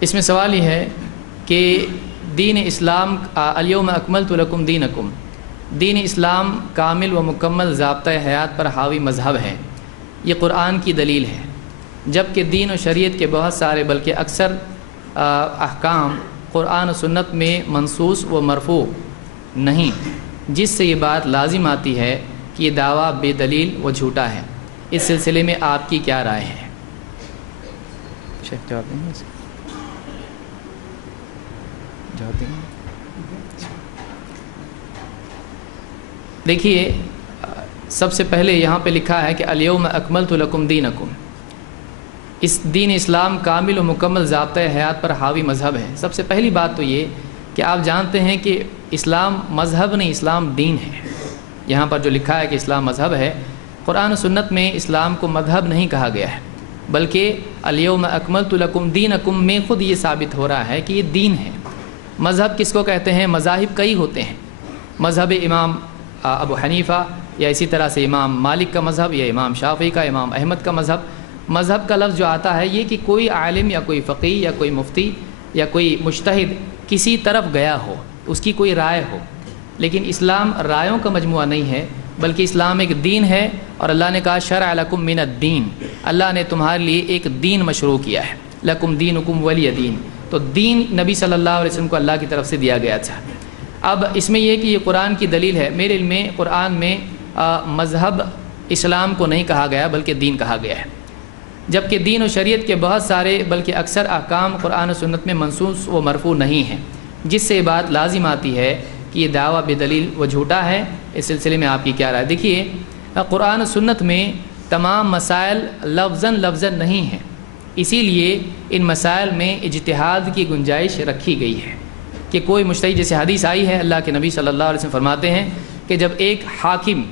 اس میں سوال یہ ہے کہ دین اسلام الیوم اکملت لکم دینکم، دین اسلام کامل و مکمل ضابطۂ حیات پر حاوی مذہب ہے، یہ قرآن کی دلیل ہے، جبکہ دین و شریعت کے بہت سارے بلکہ اکثر احکام قرآن و سنت میں منصوص و مرفوع نہیں، جس سے یہ بات لازم آتی ہے کہ یہ دعویٰ بے دلیل و جھوٹا ہے۔ اس سلسلے میں آپ کی کیا رائے ہے؟ شیخ جواب دیں گے؟ جواب دیں گے؟ دیکھیے، سب سے پہلے یہاں پہ لکھا ہے کہ الیوم اکملت لکم دینکم، اس دین اسلام کامل و مکمل ضابطۂ حیات پر حاوی مذہب ہے۔ سب سے پہلی بات تو یہ کہ آپ جانتے ہیں کہ اسلام مذہب نہیں، اسلام دین ہے۔ یہاں پر جو لکھا ہے کہ اسلام مذہب ہے، قرآن و سنت میں اسلام کو مذہب نہیں کہا گیا ہے، بلکہ الیوم اکملت لکم دینکم میں خود یہ ثابت ہو رہا ہے کہ یہ دین ہے۔ مذہب کس کو کہتے ہیں؟ مذاہب کئی ہوتے ہیں، مذہب امام ابو حنیفہ، یا اسی طرح سے امام مالک کا مذہب، یا امام شافعی کا، امام احمد کا مذہب۔ مذہب کا لفظ جو آتا ہے یہ کہ کوئی عالم یا کوئی فقیہ یا کوئی مفتی یا کوئی مجتہد کسی طرف گیا ہو، اس کی کوئی رائے ہو، لیکن اسلام رائےوں کا مجموعہ نہیں ہے، بلکہ اسلام ایک دین ہے، اور اللہ نے کہا شرع لکم من الدین، اللہ نے تمہارے لیے ایک دین مشروع کیا ہے، لکم دینکم ولی دین۔ تو دین نبی صلی اللہ علیہ وسلم کو اللہ کی طرف سے دیا گیا تھا۔ اب اس میں یہ کہ یہ قرآن کی دلیل ہے، میرے علم میں قرآن میں مذہب اسلام کو نہیں کہا گیا بلکہ دین کہا گیا ہے، جبکہ دین و شریعت کے بہت سارے بلکہ اکثر احکام قرآن و سنت میں منصوص و مرفوع نہیں ہیں، جس سے یہ بات لازم آتی ہے کہ یہ دعویٰ بے دلیل و جھوٹا ہے۔ اس سلسلے میں آپ کی کیا رائے؟ دیکھیے، قرآن و سنت میں تمام مسائل لفظاً نہیں ہیں، اسی لیے ان مسائل میں اجتہاد کی گنجائش رکھی گئی ہے کہ کوئی مجتہد، جیسے حدیث آئی ہے، اللہ کے نبی صلی اللہ علیہ وسلم فرماتے ہیں کہ جب ایک حاکم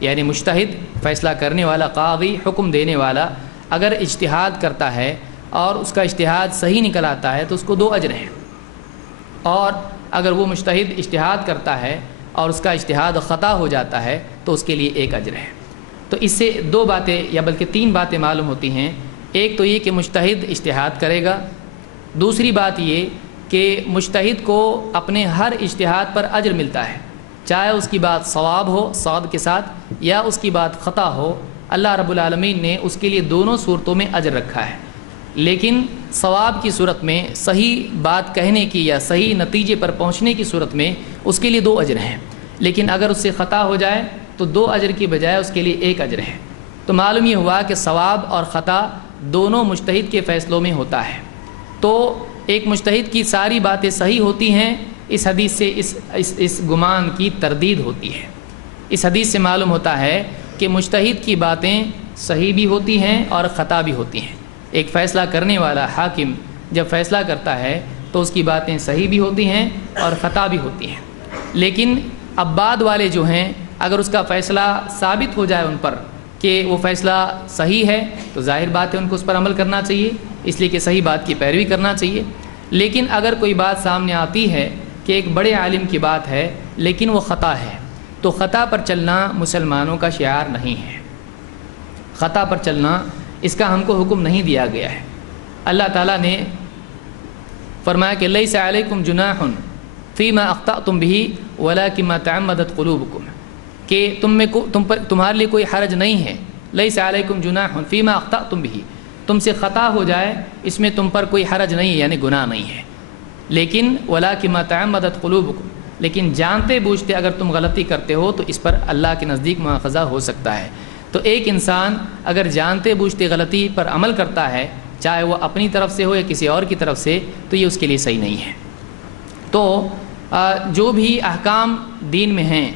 یعنی مجتہد، فیصلہ کرنے والا، قاضی، حکم دینے والا اگر اجتہاد کرتا ہے اور اس کا اجتہاد صحیح نکل آتا ہے تو اس کو 2 اجر ہیں، اور اگر وہ مجتہد اجتہاد کرتا ہے اور اس کا اجتہاد خطا ہو جاتا ہے تو اس کے لیے 1 اجر ہے۔ تو اس سے 2 باتیں یا بلکہ 3 باتیں معلوم ہوتی ہیں۔ ایک تو یہ کہ مجتہد اجتہاد کرے گا، دوسری بات یہ کہ مجتہد کو اپنے ہر اجتہاد پر اجر ملتا ہے، چاہے اس کی بات صواب ہو صاد کے ساتھ یا اس کی بات خطا ہو، اللہ رب العالمین نے اس کے لیے دونوں صورتوں میں اجر رکھا ہے۔ لیکن ثواب کی صورت میں، صحیح بات کہنے کی یا صحیح نتیجے پر پہنچنے کی صورت میں اس کے لیے 2 اجر ہیں، لیکن اگر اس سے خطا ہو جائے تو 2 اجر کی بجائے اس کے لیے 1 اجر ہے۔ تو معلوم یہ ہوا کہ ثواب اور خطا دونوں مجتہد کے فیصلوں میں ہوتا ہے۔ تو ایک مجتہد کی ساری باتیں صحیح ہوتی ہیں، اس حدیث سے اس گمان کی تردید ہوتی ہے۔ اس حدیث سے معلوم ہوتا ہے کہ مجتہد کی باتیں صحیح بھی ہوتی ہیں اور خطا بھی ہوتی ہیں۔ ایک فیصلہ کرنے والا حاکم جب فیصلہ کرتا ہے تو اس کی باتیں صحیح بھی ہوتی ہیں اور خطا بھی ہوتی ہیں، لیکن اب بعد والے جو ہیں اگر اس کا فیصلہ ثابت ہو جائے ان پر کہ وہ فیصلہ صحیح ہے تو ظاہر بات ہے ان کو اس پر عمل کرنا چاہیے، اس لیے کہ صحیح بات کی پیروی کرنا چاہیے۔ لیکن اگر کوئی بات سامنے آتی ہے کہ ایک بڑے عالم کی بات ہے لیکن وہ خطا ہے، تو خطا پر چلنا مسلمانوں کا شعار نہیں ہے۔ خطا پر چلنا اس کا ہم کو حکم نہیں دیا گیا ہے۔ اللہ تعالیٰ نے فرمایا کہ لیس علیکم جناح فیما اخطأتم بہ ولکن ما تعمدت قلوبکم، کہ تمہارے لیے کوئی حرج نہیں ہے، لیس علیکم جناح فیما اخطأتم بہ، تم سے خطا ہو جائے اس میں تم پر کوئی حرج نہیں ہے، یعنی گناہ نہیں ہے، لیکن ولکن ما تعمدت قلوبکم، لیکن جانتے بوجھتے اگر تم غلطی کرتے ہو تو اس پر اللہ کے نزدیک مواخذہ ہو سکتا ہے۔ تو ایک انسان اگر جانتے بوجھتے غلطی پر عمل کرتا ہے، چاہے وہ اپنی طرف سے ہو یا کسی اور کی طرف سے، تو یہ اس کے لیے صحیح نہیں ہے۔ تو جو بھی احکام دین میں ہیں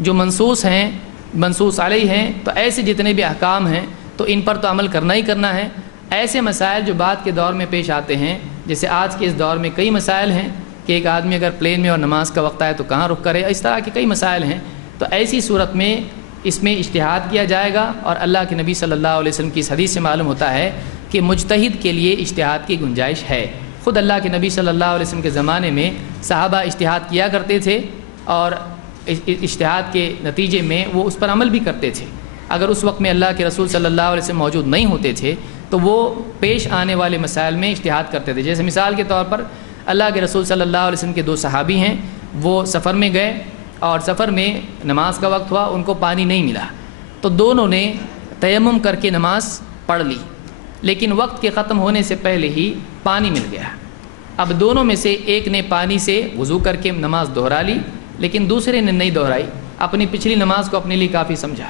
جو منصوص ہیں، منصوص علیہ ہیں، تو ایسے جتنے بھی احکام ہیں تو ان پر تو عمل کرنا ہی کرنا ہے۔ ایسے مسائل جو بعد کے دور میں پیش آتے ہیں، جیسے آج کے اس دور میں کئی مسائل ہیں کہ ایک آدمی اگر پلین میں اور نماز کا وقت آئے تو کہاں رخ کرے، اس طرح کے کئی مسائل ہیں، تو ایسی صورت میں اس میں اجتہاد کیا جائے گا، اور اللہ کے نبی صلی اللہ علیہ وسلم کی اس حدیث سے معلوم ہوتا ہے کہ مجتہد کے لیے اجتہاد کی گنجائش ہے۔ خود اللہ کے نبی صلی اللہ علیہ وسلم کے زمانے میں صحابہ اجتہاد کیا کرتے تھے، اور اجتہاد کے نتیجے میں وہ اس پر عمل بھی کرتے تھے۔ اگر اس وقت میں اللہ کے رسول صلی اللہ علیہ وسلم موجود نہیں ہوتے تھے تو وہ پیش آنے والے مسائل میں اجتہاد کرتے تھے۔ جیسے مثال کے طور پر اللہ کے رسول صلی اللہ علیہ وسلم کے 2 صحابی ہیں، وہ سفر میں گئے اور سفر میں نماز کا وقت ہوا، ان کو پانی نہیں ملا، تو دونوں نے تیمم کر کے نماز پڑھ لی، لیکن وقت کے ختم ہونے سے پہلے ہی پانی مل گیا۔ اب دونوں میں سے ایک نے پانی سے وضو کر کے نماز دہرا لی، لیکن دوسرے نے نہیں دہرائی، اپنی پچھلی نماز کو اپنے لیے کافی سمجھا۔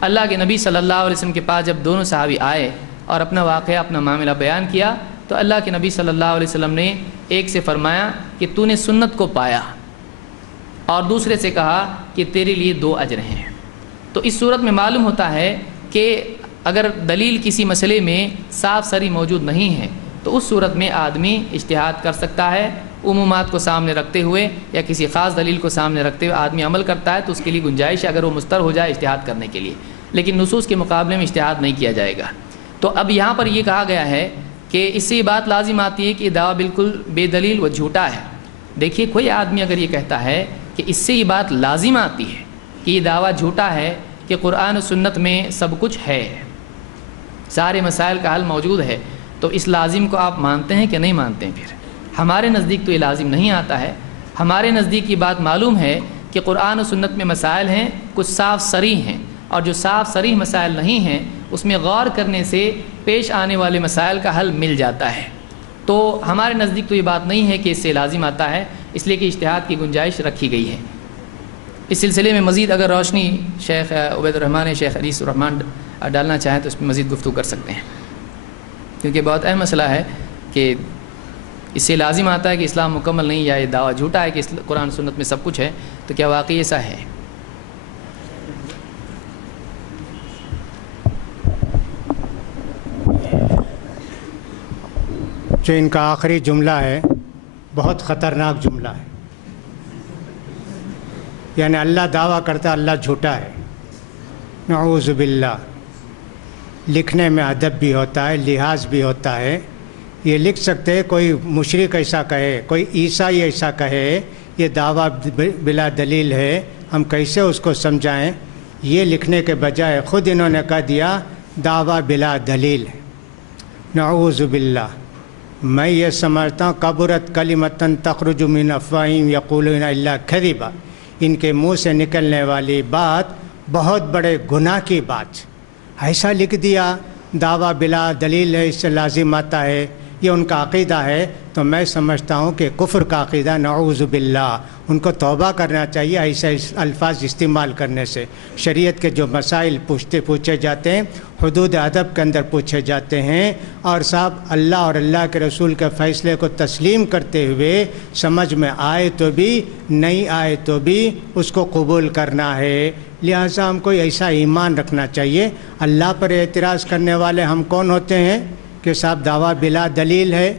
اللہ کے نبی صلی اللہ علیہ وسلم کے پاس جب دونوں صحابی آئے اور اپنا واقعہ، اپنا معاملہ بیان کیا، تو اللہ کے نبی صلی اللہ علیہ وسلم نے ایک سے فرمایا کہ تو نے سنت کو پایا، اور دوسرے سے کہا کہ تیرے لیے 2 اجر ہیں۔ تو اس صورت میں معلوم ہوتا ہے کہ اگر دلیل کسی مسئلے میں صاف سری موجود نہیں ہے تو اس صورت میں آدمی اجتہاد کر سکتا ہے، عمومات کو سامنے رکھتے ہوئے یا کسی خاص دلیل کو سامنے رکھتے ہوئے آدمی عمل کرتا ہے تو اس کے لیے گنجائش ہے اگر وہ مستر ہو جائے اجتہاد کرنے کے لیے، لیکن نصوص کے مقابلے میں اجتہاد نہیں کیا جائے گا۔ تو اب یہاں پر یہ کہا گیا ہے کہ اس سے یہ بات لازم آتی ہے کہ یہ دعویٰ بالکل بے دلیل و جھوٹا ہے۔ دیکھیے، کوئی آدمی اگر یہ کہتا ہے کہ اس سے یہ بات لازم آتی ہے کہ یہ دعویٰ جھوٹا ہے کہ قرآن و سنت میں سب کچھ ہے، سارے مسائل کا حل موجود ہے، تو اس لازم کو آپ مانتے ہیں کہ نہیں مانتے ہیں؟ پھر ہمارے نزدیک تو یہ لازم نہیں آتا ہے۔ ہمارے نزدیک یہ بات معلوم ہے کہ قرآن و سنت میں مسائل ہیں، کچھ صاف صریح ہیں، اور جو صاف صریح مسائل نہیں ہیں اس میں غور کرنے سے پیش آنے والے مسائل کا حل مل جاتا ہے۔ تو ہمارے نزدیک تو یہ بات نہیں ہے کہ اس سے لازم آتا ہے، اس لیے کہ اجتہاد کی گنجائش رکھی گئی ہے۔ اس سلسلے میں مزید اگر روشنی شیخ عبید الرحمن، شیخ انیس الرحمن ڈالنا چاہیں تو اس میں مزید گفتگو کر سکتے ہیں، کیونکہ بہت اہم مسئلہ ہے کہ اس سے لازم آتا ہے کہ اسلام مکمل نہیں، یا یہ دعویٰ جھوٹا ہے کہ قرآن سنت میں سب کچھ ہے، تو کیا واقعی ایسا ہے؟ جو ان کا آخری جملہ ہے بہت خطرناک جملہ ہے، یعنی اللہ دعویٰ کرتا اللہ جھوٹا ہے، نعوذ باللہ۔ لکھنے میں ادب بھی ہوتا ہے، لحاظ بھی ہوتا ہے۔ یہ لکھ سکتے ہیں کوئی مشرک ایسا کہے، کوئی عیسائی ایسا کہے یہ دعویٰ بلا دلیل ہے، ہم کیسے اس کو سمجھائیں؟ یہ لکھنے کے بجائے خود انہوں نے کہہ دیا دعویٰ بلا دلیل ہے، نعوذ باللہ۔ میں یہ سمجھتا ہوں کبرت کلمۃ تخرج من افواہہم یقولون الا کذبا، ان کے منہ سے نکلنے والی بات بہت بڑے گناہ کی بات، ایسا لکھ دیا دعویٰ بلا دلیل ہے، اس سے لازم آتا ہے، یہ ان کا عقیدہ ہے۔ تو میں سمجھتا ہوں کہ کفر کا عقیدہ، نعوذ باللہ، ان کو توبہ کرنا چاہیے ایسے الفاظ استعمال کرنے سے۔ شریعت کے جو مسائل پوچھے جاتے ہیں حدود ادب کے اندر پوچھے جاتے ہیں، اور صاحب اللہ اور اللہ کے رسول کے فیصلے کو تسلیم کرتے ہوئے سمجھ میں آئے تو بھی نہیں آئے تو بھی اس کو قبول کرنا ہے۔ لہٰذا ہم کو ایسا ایمان رکھنا چاہیے۔ اللہ پر اعتراض کرنے والے ہم کون ہوتے ہیں کہ صاحب دعویٰ بلا دلیل ہے؟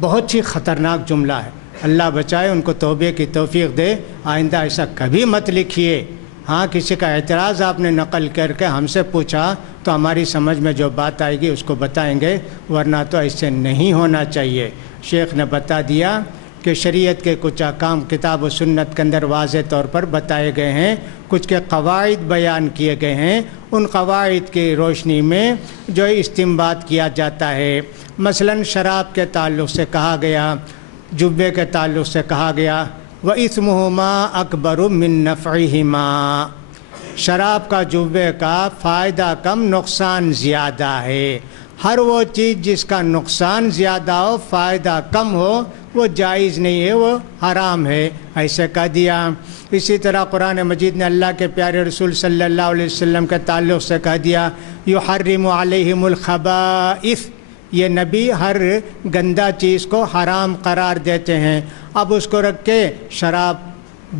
بہت ہی خطرناک جملہ ہے، اللہ بچائے، ان کو توبے کی توفیق دے، آئندہ ایسا کبھی مت لکھیے۔ ہاں کسی کا اعتراض آپ نے نقل کر کے ہم سے پوچھا تو ہماری سمجھ میں جو بات آئے گی اس کو بتائیں گے، ورنہ تو ایسے نہیں ہونا چاہیے۔ شیخ نے بتا دیا کہ شریعت کے کچھ احکام کتاب و سنت کے اندر واضح طور پر بتائے گئے ہیں، کچھ کے قواعد بیان کیے گئے ہیں، ان قواعد کی روشنی میں جو استنباط کیا جاتا ہے۔ مثلا شراب کے تعلق سے کہا گیا، جبے کے تعلق سے کہا گیا وَإِثْمُهُمَا أَكْبَرُ مِن نَفْعِهِمَا، شراب کا جبے کا فائدہ کم نقصان زیادہ ہے۔ ہر وہ چیز جس کا نقصان زیادہ ہو فائدہ کم ہو وہ جائز نہیں ہے، وہ حرام ہے، ایسے کہہ دیا۔ اسی طرح قرآن مجید نے اللہ کے پیارے رسول صلی اللہ علیہ وسلم کے تعلق سے کہہ دیا یحرم علیہم الخبائث، یہ نبی ہر گندہ چیز کو حرام قرار دیتے ہیں۔ اب اس کو رکھ کے شراب،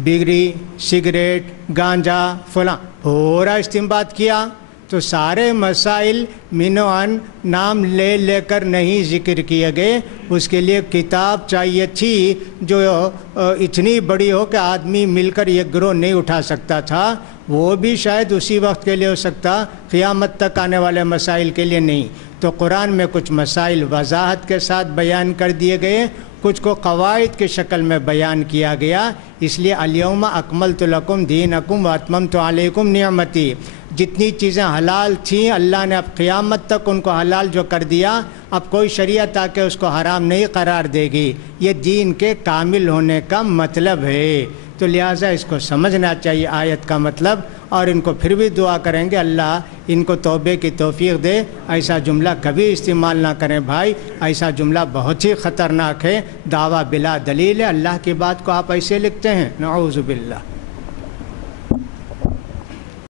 بیڑی، سگریٹ، گانجا، فلاں پورا استنباط کیا، تو سارے مسائل منوعاً نام لے لے کر نہیں ذکر کیے گئے۔ اس کے لیے کتاب چاہیے تھی جو اتنی بڑی ہو کہ آدمی مل کر یہ گروہ نہیں اٹھا سکتا تھا، وہ بھی شاید اسی وقت کے لیے ہو سکتا، قیامت تک آنے والے مسائل کے لیے نہیں۔ تو قرآن میں کچھ مسائل وضاحت کے ساتھ بیان کر دیے گئے، کچھ کو قواعد کی شکل میں بیان کیا گیا۔ اس لیے الیوم اکملت لکم دینکم واتممت علیکم نعمتی، جتنی چیزیں حلال تھیں اللہ نے اب قیامت تک ان کو حلال جو کر دیا، اب کوئی شریعت آ کے اس کو حرام نہیں قرار دے گی۔ یہ دین کے کامل ہونے کا مطلب ہے، تو لہٰذا اس کو سمجھنا چاہیے آیت کا مطلب، اور ان کو پھر بھی دعا کریں گے اللہ ان کو توبے کی توفیق دے۔ ایسا جملہ کبھی استعمال نہ کریں بھائی، ایسا جملہ بہت ہی خطرناک ہے، دعویٰ بلا دلیل ہے، اللہ کی بات کو آپ ایسے لکھتے ہیں، نعوذ باللہ۔